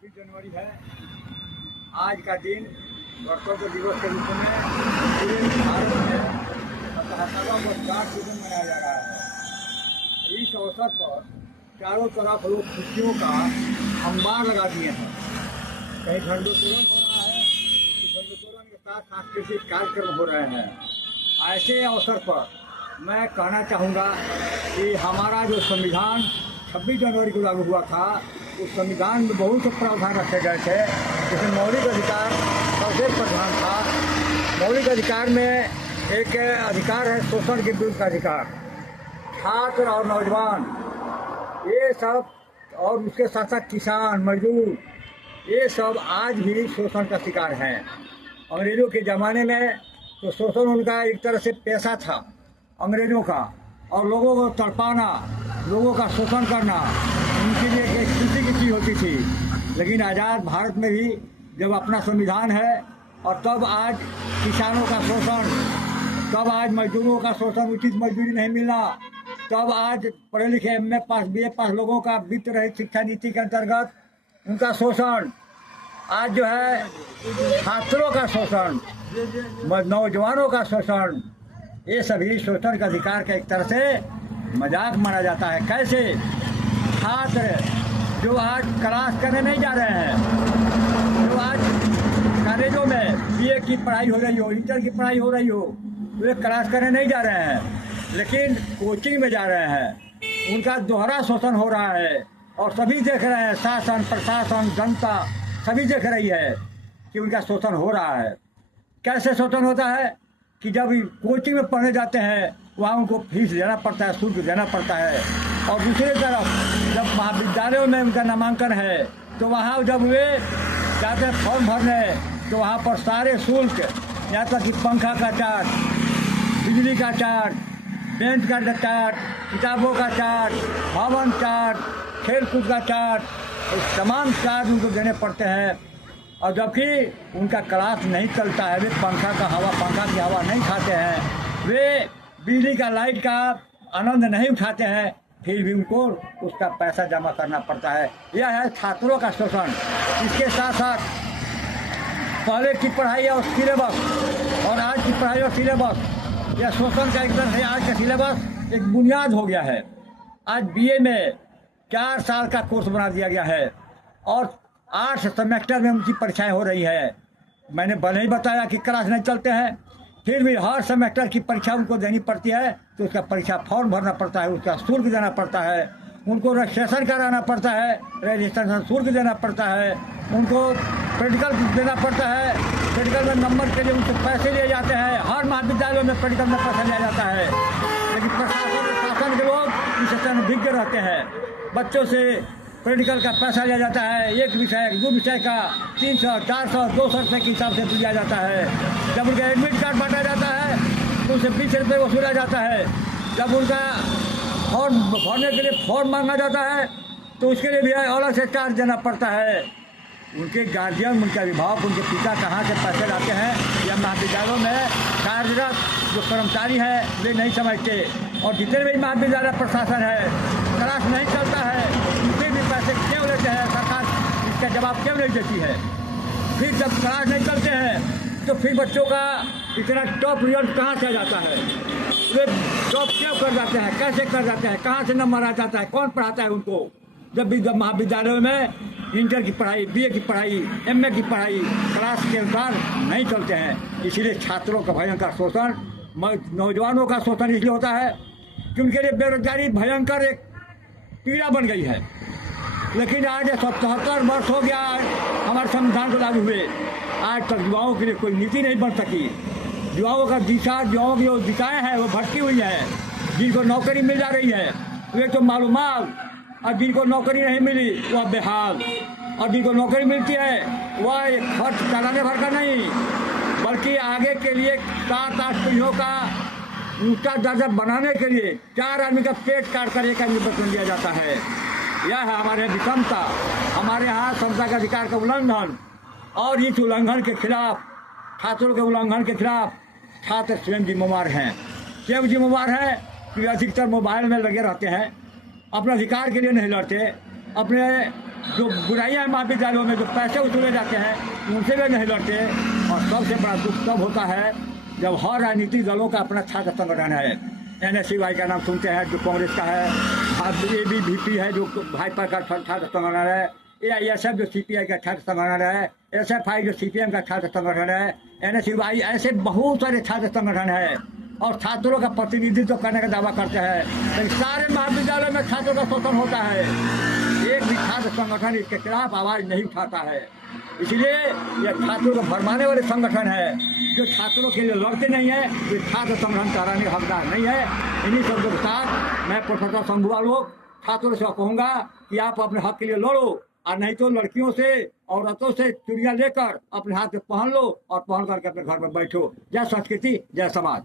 26 जनवरी है। आज का दिन गणतंत्र दिवस के रूप में पूरे भारत में 77वां वर्षगांठ के दिन मनाया जा रहा है। इस अवसर पर चारों तरफ लोग खुशियों का अंबार लगा दिए हैं। कहीं झंडोत्तोलन हो रहा है, तो झंडोत्तोलन के साथ सांस्कृतिक कार्यक्रम हो रहे हैं। ऐसे अवसर पर मैं कहना चाहूँगा कि हमारा जो संविधान 26 जनवरी को लागू हुआ था, उस संविधान में बहुत से प्रावधान रखे गए थे, जिसमें मौलिक अधिकार सबसे प्रधान था। मौलिक अधिकार में एक अधिकार है शोषण के विरुद्ध का अधिकार। छात्र और नौजवान ये सब, और उसके साथ साथ किसान मजदूर, ये सब आज भी शोषण का शिकार हैं। अंग्रेज़ों के ज़माने में तो शोषण उनका एक तरह से पेशा था अंग्रेज़ों का, और लोगों को तड़पाना, लोगों का शोषण करना उनके लिए एक खुशी की चीज़ होती थी। लेकिन आज़ाद भारत में भी जब अपना संविधान है, और तब आज किसानों का शोषण, तब आज मजदूरों का शोषण, उचित मजदूरी नहीं मिलना, तब आज पढ़े लिखे MA पास BA पास लोगों का वित्त रहित शिक्षा नीति के अंतर्गत उनका शोषण, आज जो है छात्रों का शोषण, नौजवानों का शोषण, ये सभी शोषण का अधिकार का एक तरह से मजाक माना जाता है। कैसे छात्र जो आज क्लास करने नहीं जा रहे हैं, जो आज कॉलेजों में BA की पढ़ाई हो रही हो, इंटर की पढ़ाई हो रही हो, वे क्लास करने नहीं जा रहे हैं, लेकिन कोचिंग में जा रहे हैं, उनका दोहरा शोषण हो रहा है। और सभी देख रहे हैं, शासन प्रशासन जनता सभी देख रही है कि उनका शोषण हो रहा है। कैसे शोषण होता है कि जब कोचिंग में पढ़ने जाते हैं, वहाँ उनको फीस देना पड़ता है, शुल्क देना पड़ता है, और दूसरी तरफ जब महाविद्यालयों में उनका नामांकन है, तो वहाँ जब वे जाते हैं फॉर्म भरने, तो वहाँ पर सारे शुल्क, यहाँ तक कि पंखा का चार्ज, बिजली का चार्ज, बेंच का चार्ज, किताबों का चार्ज, भवन चार्ज, खेल कूद का चार्ज, तमाम चार्ज उनको देने पड़ते हैं। और जबकि उनका क्लास नहीं चलता है, वे पंखा की हवा नहीं खाते हैं, वे बिजली का लाइट का आनंद नहीं उठाते हैं, फिर भी उनको उसका पैसा जमा करना पड़ता है। यह है छात्रों का शोषण। इसके साथ साथ पहले की पढ़ाई और सिलेबस और आज की पढ़ाई और सिलेबस, यह शोषण का एक तरह से आज का सिलेबस एक बुनियाद हो गया है। आज BA में 4 साल का कोर्स बना दिया गया है, और 8 सेमेस्टर में उनकी परीक्षाएं हो रही है। मैंने भले ही बताया कि क्लास नहीं चलते हैं, फिर भी हर सेमेस्टर की परीक्षा उनको देनी पड़ती है, तो उसका परीक्षा फॉर्म भरना पड़ता है, उसका शुल्क देना पड़ता है, उनको रजिस्ट्रेशन कराना पड़ता है, रजिस्ट्रेशन शुल्क देना पड़ता है, उनको प्रैक्टिकल देना पड़ता है, प्रैक्टिकल में नंबर के लिए उनसे पैसे लिए जाते हैं। हर महाविद्यालयों में प्रैक्टिकल में पैसा लिया जाता है, लेकिन प्रशासन और शासन के लोग इस अनभिज्ञ रहते हैं। बच्चों से प्रैक्टिकल का पैसा लिया जाता है, एक विषय 2 विषय का 300 400 200 रुपये के हिसाब से लिया जाता है। जब उनका एडमिट कार्ड बांटा जाता है, तो उसे 20 रुपये वसूला जाता है। जब उनका फॉर्म भरने के लिए फॉर्म मांगा जाता है, तो उसके लिए भी अलग से चार्ज देना पड़ता है। उनके गार्जियन, उनके अभिभावक, उनके पिता कहाँ से पैसे लाते हैं, या महाविद्यालयों में कार्यरत जो कर्मचारी हैं वे नहीं समझते। और जितने भी महाविद्यालय प्रशासन है, क्लास नहीं चलता है, उनसे भी पैसे क्यों लेते हैं, सरकार इसका जवाब क्यों नहीं देती है। फिर जब क्लास नहीं चलते हैं, तो फिर बच्चों का इतना टॉप रिजल्ट कहाँ से आ जाता है, वे टॉप क्यों कर जाते हैं, कैसे कर जाते हैं, कहाँ से नंबर आ जाता है, कौन पढ़ाता है उनको। जब महाविद्यालयों में इंटर की पढ़ाई, BA की पढ़ाई, MA की पढ़ाई क्लास के अनुसार नहीं चलते हैं, इसीलिए छात्रों का भयंकर शोषण, नौजवानों का शोषण इसलिए होता है कि उनके लिए बेरोजगारी भयंकर एक पीड़ा बन गई है। लेकिन आज 77 वर्ष हो गया हमारे संविधान को लागू हुए, आज तक युवाओं के लिए कोई नीति नहीं बन सकी। युवाओं का दिशा, युवाओं की जो दिशाएँ हैं वो भटकी हुई है। जिनको नौकरी मिल जा रही है वे तो मालूमाल, और जिनको नौकरी नहीं मिली वह बेहाल, और जिनको नौकरी मिलती है वह एक खर्च चलाने भर का नहीं, बल्कि आगे के लिए 7-8 पीढ़ियों का ऊँचा दर्जा बनाने के लिए 4 आदमी का पेट काट कर 1 आदमी को बचन दिया जाता है। यह है हमारे यहाँ विषमता, हमारे यहाँ समता के अधिकार का उल्लंघन। और इस उल्लंघन के खिलाफ, छात्रों के उल्लंघन के खिलाफ छात्र स्वयं जिम्मेवार हैं। क्यों जिम्मेवार हैं? कि अधिकतर मोबाइल में लगे रहते हैं, अपने अधिकार के लिए नहीं लड़ते, अपने जो बुराइयां हैं महाविद्यालयों में, जो पैसे वसूले जाते हैं, उनसे भी नहीं लड़ते। और सबसे बड़ा दुख तब होता है जब हर राजनीतिक दलों का अपना छात्र संगठन है। NSCY का नाम सुनते हैं, जो कांग्रेस का है, ABVP है जो भाजपा का छात्र संगठन है, AISF जो CPI का छात्र संगठन है, SFI जो CPM का छात्र संगठन है, NSCY, ऐसे बहुत सारे छात्र संगठन है और छात्रों का प्रतिनिधित्व करने का दावा करते हैं। लेकिन सारे महाविद्यालयों में छात्रों का शोषण होता है, एक भी छात्र संगठन इसके खिलाफ आवाज नहीं उठाता है। इसलिए यह छात्रों को भरमाने वाले संगठन है, जो छात्रों के लिए लड़ते नहीं है, तो छात्र संगठन कराने का हकदार नहीं है। इन्हीं शब्दों के साथ मैं प्रोफेसर शंभू लोग छात्रों से कहूँगा कि आप अपने हक के लिए लड़ो, और नहीं तो लड़कियों से, औरतों से चूड़ियाँ लेकर अपने हाथ में पहन लो और पहन करके अपने घर में बैठो। जय संस्कृति, जय समाज।